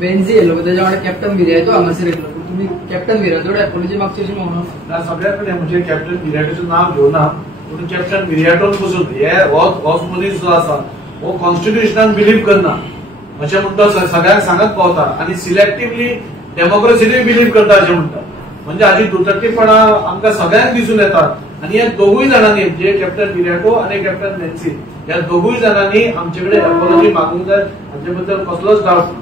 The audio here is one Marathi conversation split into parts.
बेन्झी येयलो त्याच्या वांगडा कॅप्टन विराटो हांगासर येयलो. तुम्ही कॅप्टन विराटोड एपोलॉजी मागची अशी म्हणून सगळ्यात कडेन म्हणजे कॅप्टन विराटोचें नाव घेवना, पूण कॅप्टन विराटोन पसून होच मनीस जो आसा हो कॉन्स्टिट्युशनान बिलीव करना अशें म्हणटा, सगळ्यांक सांगत पावता आनी सिलेक्टिव्हली डेमोक्रेसीनूय बिलीव करता अशें म्हणटा. म्हणजे हाजी दुटट्टीपणा आमकां सगळ्यांक दिसून येतात. आणि या दोघूय जाणांनी जे कॅप्टन विराटो आणि कॅप्टन नॅन्सी या दोघूय जाणांनी आमचे कडेन एपोलॉजी मागूंक जाय, हाचे बद्दल कसलोच डावट ना.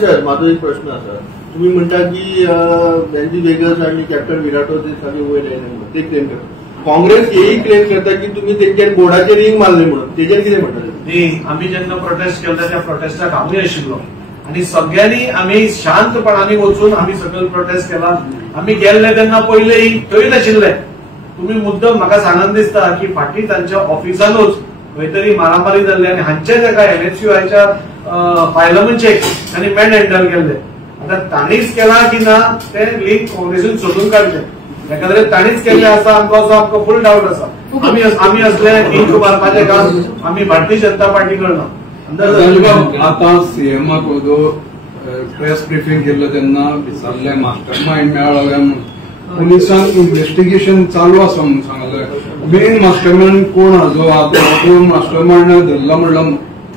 सर माझा एक प्रश्न आसा. तुम्ही म्हणता की बेन्झी वेगस आणि कॅप्टन विराटो ते सगळे वयर येयले ते क्लेम करता. काँग्रेस हेही क्लेम करता की तुम्ही तेंच्यान बोर्डाचे रिंग मारले म्हणून. तेजेर कितें म्हणटा? न्ही, आमी जेन्ना प्रोटेस्ट केला त्या प्रोटेस्टाक हांवूय आशिल्लो आणि सगळ्यांनी आम्ही शांतपणाने वचून आम्ही सगळं प्रोटेस्ट केला. आम्ही गेल्ले तेन्ना पयलेय थंय नाशिल्ले. तुम्ही मुद्दम म्हाका सांगन दिसता की फाटीं तांच्या ऑफिसानूच खंय तरी मारामारी जाल्ली आणि हांचेच एका NSUIच्या पार्लमेंटचेक तांणी मॅन हँडल केल्ले. आता तांणीच केला की ना ते लिंक काँग्रेसीन सोडून काडले. एखाद्रे तांणीच केल्ले आसा आमकां फुल डावट आसा. आम्ही असले लिंक मारपाचे काम आम्ही भारतीय जनता पार्टी करना. आता सीएमाक प्रेस ब्रिफिंग केलं तेन्ना विचारले मास्टर माइंड मेळ्ळो म्हणून पुलिसांक इन्व्हेस्टिगेशन चालू आसा म्हणून सांगले. मेन मास्टर माइंड कोण हा जो आता मास्टर माइंड धरला म्हणलं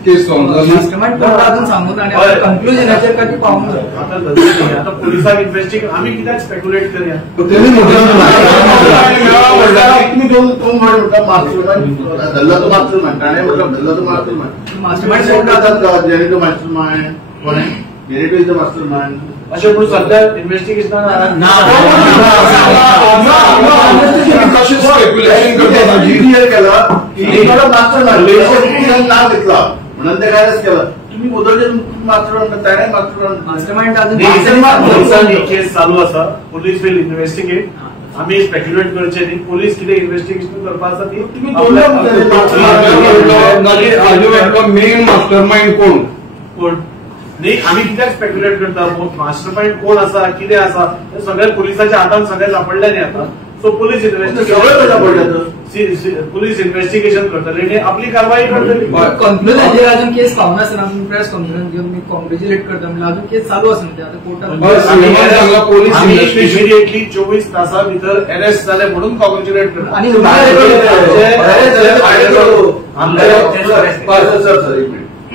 केस सांगून आणि कन्क्लुजनाचेर कधी पावूंक जाय. आता पुलिसांक इन्व्हेस्टिगेट आम्ही कित्याक स्पेक्युलेट करया. अशें म्हणून सध्या इन्व्हेस्टिगेशनान नाव घेतला म्हणून ते कायच केलं. तुम्ही पोलिसांनी केस चालू आसा. Police will investigate. आम्ही स्पेक्युलेट करचे न्ही. पोलीस कितें इन्व्हेस्टिगेशन करपा आसा ती मेन मास्टर माइंड कोण न्ही. आम्ही कित्याक स्पेक्युलेट करता. मास्टर माइंड कोण आसा कितें आसा हे सगळे पोलिसांच्या हातान सगळे सापडले न्ही आता. सो पोलीस इन्व्हेस्टिगेशन करतले आणि आपली कारवाई करतली. कन्क्लुजनाचेर अजून केस पावना आसतना आमी प्रेस कॉन्फरन्स घेऊन मी कॉंग्रॅच्युलेट करता म्हणजे अजून केस चालू आसा म्हणजे आता कोर्टात इमिडिएटली 24 तासा भितर अरेस्ट जाले म्हणून कॉंग्रॅच्युलेट करता. आणि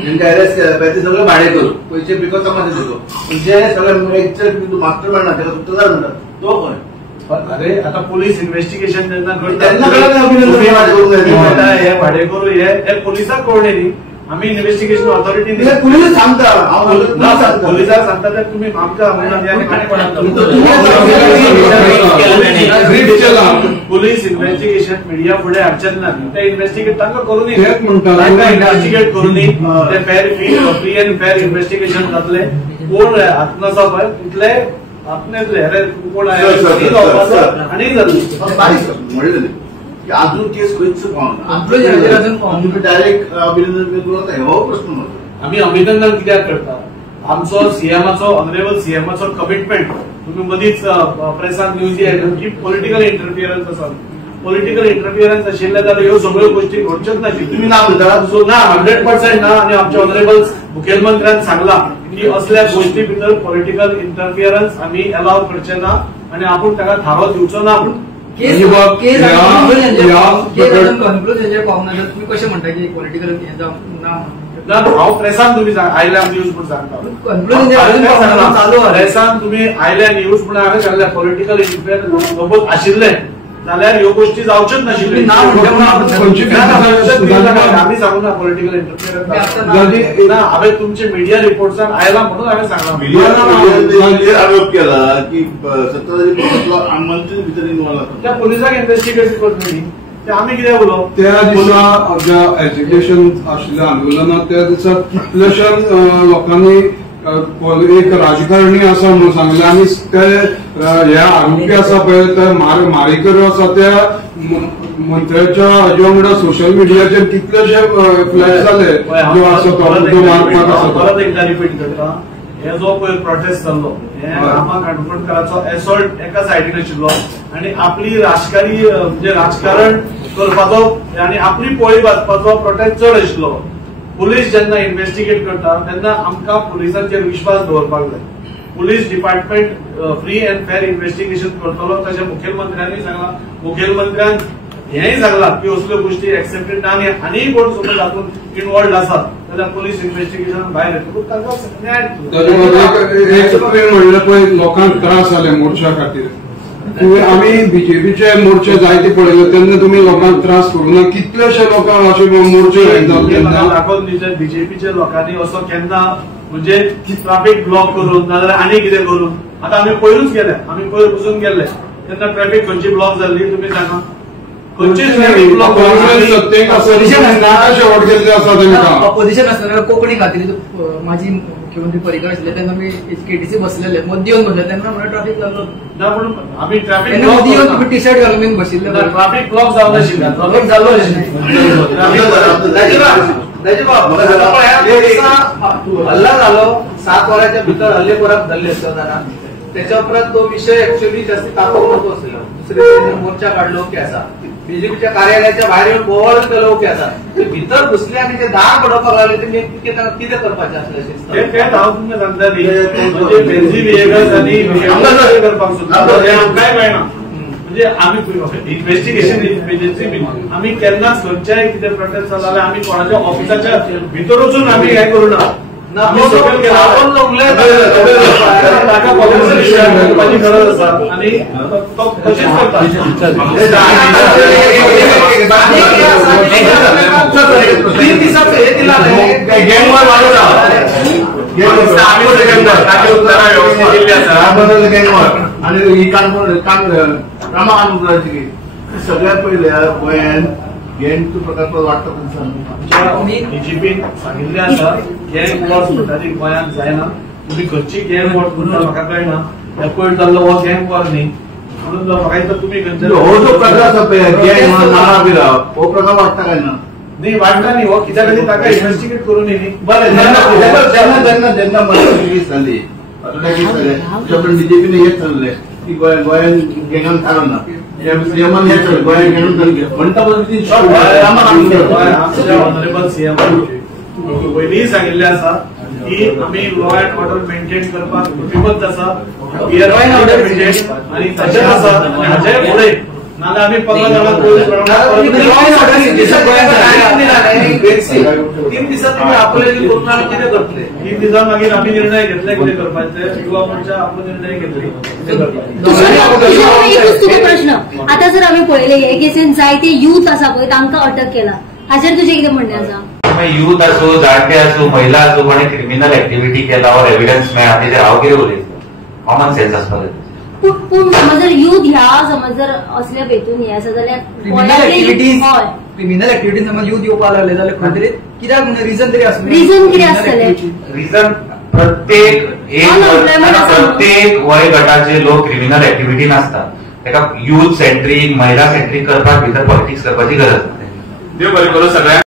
जेंका अरेस्ट केला ते सगळे भाडे करू पैसे पिको समाज देतो. जे सगळे मास्टर माइंड ना त्याला उत्तर म्हणतात तो कोण. अरे आता पोलीस इन्व्हेस्टिगेशन जेन्ना करता हे भाडेकरू हे पोलिसांक कळणे न्ही. आम्ही इन्व्हेस्टिगेशन ऑथॉरिटी पुलीस सांगता पोलिसांक सांगता तर तुम्ही आमच्या पोलीस इन्व्हेस्टिगेशन मिडिया फुडें हाडचें ना. ते इन्व्हेस्टिगेट तांकां करून इन्व्हेस्टिगेट करून ते फ्री एंड फेअर इन्व्हेस्टिगेशन जातले. कोण आत्मसा पळय तितले आपले कोण आणि अजून केस खंयच पावना. डायरेक्ट अभिनंदन हो प्रश्न. आम्ही अभिनंदन कित्याक करता. आमचो सीएमाचो ऑनरेबल सीएमाचो कमिटमेंट तुम्ही मदींच प्रेसांत न्यूज येयल्यो की पॉलिटिकल इंटरफियरन्स आसा. पॉलिटिकल इंटरफियरन्स आशिल्ले जाल्यार ह्यो सगळ्यो गोष्टी घडच्योच नाशिल्ल्यो. तुम्ही ना म्हणटा सो ना 100% ना. आणि आमच्या ऑनरेबल मुखेलमंत्र्यान सांगला की असल्या गोष्टी भितर पॉलिटिकल इंटरफियरन्स आम्ही अलाव करचे ना आणि आपण ताका थारो दिवचो ना म्हणून. तुम्ही कशें म्हणटा की पॉलिटिकल ना हांव प्रेसान तुम्ही आयल्या न्यूज म्हणून सांगता. प्रेसान तुम्ही आयल्या न्यूज म्हणून हांवें सांगल्या पॉलिटिकल इंटरफियरन्स सोबत आशिल्ले जाल्यार ह्यो गोष्टी जावच्योच नाशिल्ल्यो. आम्ही सांगू ना पॉलिटिकल इंटरफियरन्स ना. हांवें तुमचे मिडिया रिपोर्ट्सान आयला म्हणून हांवें सांगला. आरोप केला की सत्ताधारी मंत्री भितर इन्वॉल्व आसा. त्या पोलिसांक इन्व्हेस्टिगेट करतली ते आम्ही कितें उलोवप. त्या दिसा ज्या एज्युकेशन आशिल्ल्या आंदोलनात त्या दिसा कितल्याशा लोकांनी एक राजकारणी आसा म्हणून सांगले आणि ते ह्या आरोपी आसा पळय ते मारेकरी आसा त्या मंत्र्याच्या हाजे वांगडा सोशल मिडियाचेर कितलेशे फ्लॅश जाले जो आसा तो मारपाक आसा. परत एकदा रिपीट करता. हे जो पळय प्रोटेस्ट जाल्लो हे रामा काणकोणकाराचो एसॉल्ट एका सायडीन आशिल्लो आणि आपली राजकारी म्हणजे राजकारण करपाचो आणि आपली पोळी वाचपाचो प्रोटेस्ट चड आशिल्लो. पुलीस जेन्ना इन्व्हेस्टिगेट करता तेन्ना आमकां पुलिसांचेर विश्वास दवरपाक जाय. Police department free and fair investigation करतलो तशें मुखेलमंत्र्यांनी सांगला. मुखेलमंत्र्यान हेंय सांगला की असल्यो गोष्टी एक्सेप्टेड ना आनी कोण समज हातूंत इन्वॉल्ड आसात जाल्यार पुलीस इन्व्हेस्टिगेशन भायर येतकूच तांकां न्याय म्हणल्यार पळय लोकांक त्रास जाले मोर्चा खातीर. आमी बीजेपीचे मोर्चे जायते पळयले तेन्ना तुमी लोकांक त्रास करूं ना. कितलेशे लोकांक अशे मोर्चे दाखोवन दिले बीजेपीच्या लोकांनी असो केन्ना म्हणजे ट्रॅफिक ब्लॉक करून नाजाल्यार आनी कितें करून. आतां आमी पयरूच गेले, आमी पयर पसून गेल्ले तेन्ना ट्रॅफिक खंयची ब्लॉक जाल्ली तुमी सांगा. खंयचीच ट्रॅफिक ब्लॉक ऑपोजिशन आसतना कोंकणी खातीर माझी मुख्यमंत्री पर्रीकर आशिल्ले तेन्ना आमी केटीसी बसलेले मदी येवन बसले तेन्ना म्हणून ट्रॅफिक लागलो ना. म्हणून आमी ट्रॅफिक मदी येवन तुमी टी शर्ट घालून बीन बशिल्ले ट्रॅफिक ब्लॉक जावं नाशिल्लें. ट्रॅफिक जाल्लो हल्ला झालो 7 वरांच्या भितर हल्लेखोराक धरले जाणां त्याच्या उपरांत तो विषय ऍक्च्युअली जास्त तापवतो आसलो. दुसरे मोर्चा काढलो ओके आसा, बीजेपीच्या कार्यालयाच्या भायर येवन बोवाळ केलो ओके आसा, ते भितर घुसले आनी ते दार पडोवपाक लागले. ते कितें करपाचें आसलें तें हांव तुमकां सांगता न्ही. म्हणजे बेन्झी व्हेकल्स आनी करपाक सुद्दां काय मेळना. म्हणजे आमी इन्व्हेस्टिगेशन एजन्सी आमी केन्नाच खंयच्याय कितें प्रोटेस्ट जालो जाल्यार आमी कोणाच्या ऑफिसाच्या भितर वचून आमी हें करूं ना. आमी सकयल गेला ताका करपाची गरज आसा आनी तो तशेंच करता. 3 दिसांचो हे दिला गँगवर आणि ही रामाकांत सगळ्यात पहिले गोंयांत गँगचो प्रकार वाडटा तुमचा. डीजीपीन सांगिल्लें आसा गँग वॉर्स म्हणटाली गोंयांत जायना. तुमी खंयची गँग वॉर म्हणटा म्हाका कळना. हे पयर जाल्लो हो गँग वॉर न्ही म्हणून म्हाका दिसता तुमी हो जो प्रकार आसा पळय गँग नाला बिराव हो प्रकार वाडटा काय ना. नाही वाटला नाही हो कित्याक ताका इन्व्हेस्टिगेट करून न्ही. बरें जेन्ना मदत रिलीज जाली बीजेपीने हेच ठरले की गोंयांत गँगान थारोना. सीएमान हेच ठरले गोंयांत गँगान म्हणटा ऑनरेबल सीएम पयलींय सांगिल्लें आसा की आमी लॉ अँड ऑर्डर मेंटेन करपाक कटिबद्ध आसा. आनी तशेंच आसा आनी हाचे फुडें नाल्यार आमी 15 जाणां पोलीस 3 दिसांत तुमी आपले करून आनी कितें करतले. 3 दिसां मागीर आमी निर्णय घेतले कितें करपाचे. युवा मोर्चा आपलो निर्णय घेतले. एकूच तुका प्रश्न. आता जर आमी पळयले हे केसीन जायते यूथ आसा पळय तांकां अटक केला हाचेर तुजें कितें म्हणणें आसा. यूथ असो जाणटे असो महिला असो कोणी क्रिमिनल ऍक्टिव्हिटी केला और एव्हिडन्स मेळ्ळा तेजेर हांव कितें उलयता. कॉमन सेन्स आसपाक जाय. पूण समज जर यूथ ह्या समज जर असल्या हेतून हे आसा जाल्यार क्रिमिनल ऍक्टिव्हिटी समज यूथ येवपाक लागले जाल्यार खंय तरी कित्याक रिजन तरी आसलें. रिजन कितें आसतलें. रिजन प्रत्येक वय गटाचे लोक क्रिमिनल ऍक्टिव्हिटीन आसतात. ताका यूथ सेंट्रीक महिला सेंट्रीक करपाक भितर पॉलिटिक्स करपाची गरज ना. देव बरें करूं सगळ्यांक.